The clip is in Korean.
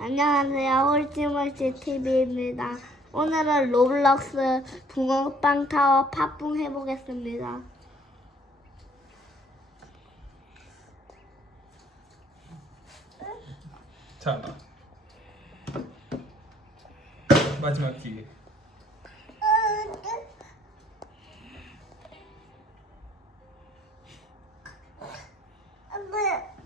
안녕하세요. 홀찌멀찌 TV입니다. 오늘은 로블록스 붕어빵 타워 팝붕 해보겠습니다. 자, 마지막 기회. 안 돼.